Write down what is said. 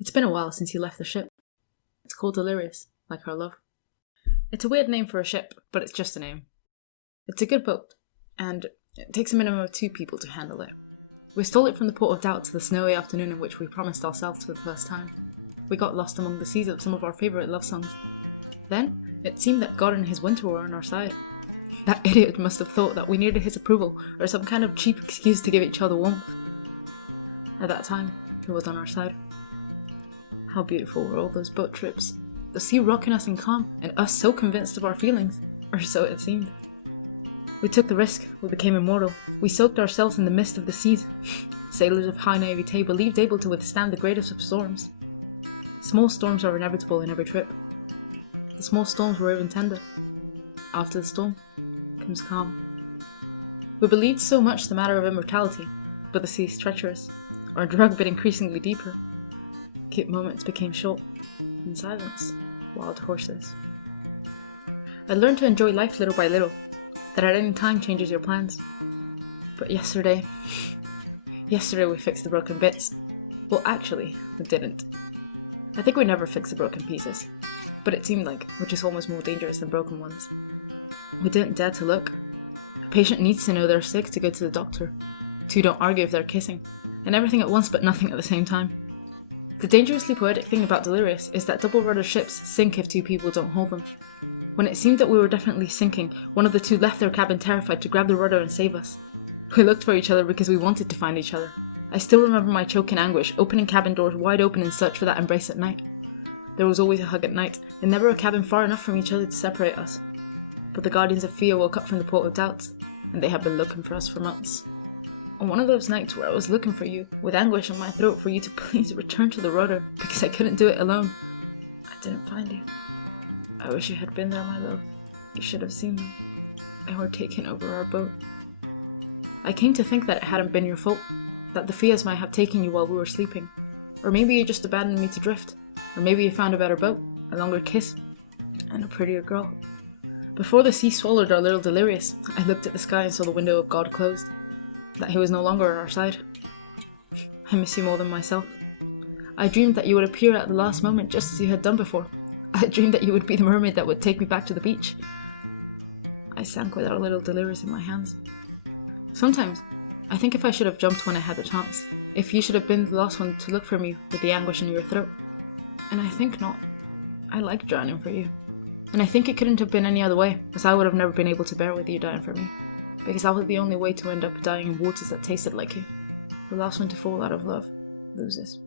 It's been a while since you left the ship. It's called Delirious, like our love. It's a weird name for a ship, but it's just a name. It's a good boat, and it takes a minimum of 2 people to handle it. We stole it from the Port of Doubts the snowy afternoon in which we promised ourselves for the first time. We got lost among the seas of some of our favourite love songs. Then, it seemed that God and his winter were on our side. That idiot must have thought that we needed his approval, or some kind of cheap excuse to give each other warmth. At that time, he was on our side. How beautiful were all those boat trips. The sea rocking us in calm, and us so convinced of our feelings, or so it seemed. We took the risk, we became immortal. We soaked ourselves in the mist of the seas. Sailors of high naivete believed able to withstand the greatest of storms. Small storms are inevitable in every trip. The small storms were even tender. After the storm comes calm. We believed so much the matter of immortality, but the sea's treacherous. Our drug bit increasingly deeper. Cute moments became short. In silence, wild horses. I learned to enjoy life little by little, that at any time changes your plans. But yesterday we fixed the broken bits. Well, actually, we didn't. I think we never fixed the broken pieces, but it seemed like, which is almost more dangerous than broken ones. We didn't dare to look. A patient needs to know they're sick to go to the doctor. 2 don't argue if they're kissing, and everything at once but nothing at the same time. The dangerously poetic thing about Delirious is that double-rudder ships sink if 2 people don't hold them. When it seemed that we were definitely sinking, one of the 2 left their cabin terrified to grab the rudder and save us. We looked for each other because we wanted to find each other. I still remember my choke in anguish, opening cabin doors wide open in search for that embrace at night. There was always a hug at night, and never a cabin far enough from each other to separate us. But the guardians of fear woke up from the Port of Doubts, and they had been looking for us for months. On one of those nights where I was looking for you, with anguish in my throat for you to please return to the rudder, because I couldn't do it alone, I didn't find you. I wish you had been there, my love. You should have seen them. They were taking over our boat. I came to think that it hadn't been your fault, that the fears might have taken you while we were sleeping. Or maybe you just abandoned me to drift. Or maybe you found a better boat, a longer kiss, and a prettier girl. Before the sea swallowed our little Delirious, I looked at the sky and saw the window of God closed. That he was no longer at our side. I miss you more than myself. I dreamed that you would appear at the last moment just as you had done before. I dreamed that you would be the mermaid that would take me back to the beach. I sank with our little Delirious in my hands. Sometimes, I think if I should have jumped when I had the chance, if you should have been the last one to look for me with the anguish in your throat. And I think not. I like drowning for you. And I think it couldn't have been any other way, as I would have never been able to bear with you dying for me. Because that was the only way to end up dying in waters that tasted like you. The last one to fall out of love loses.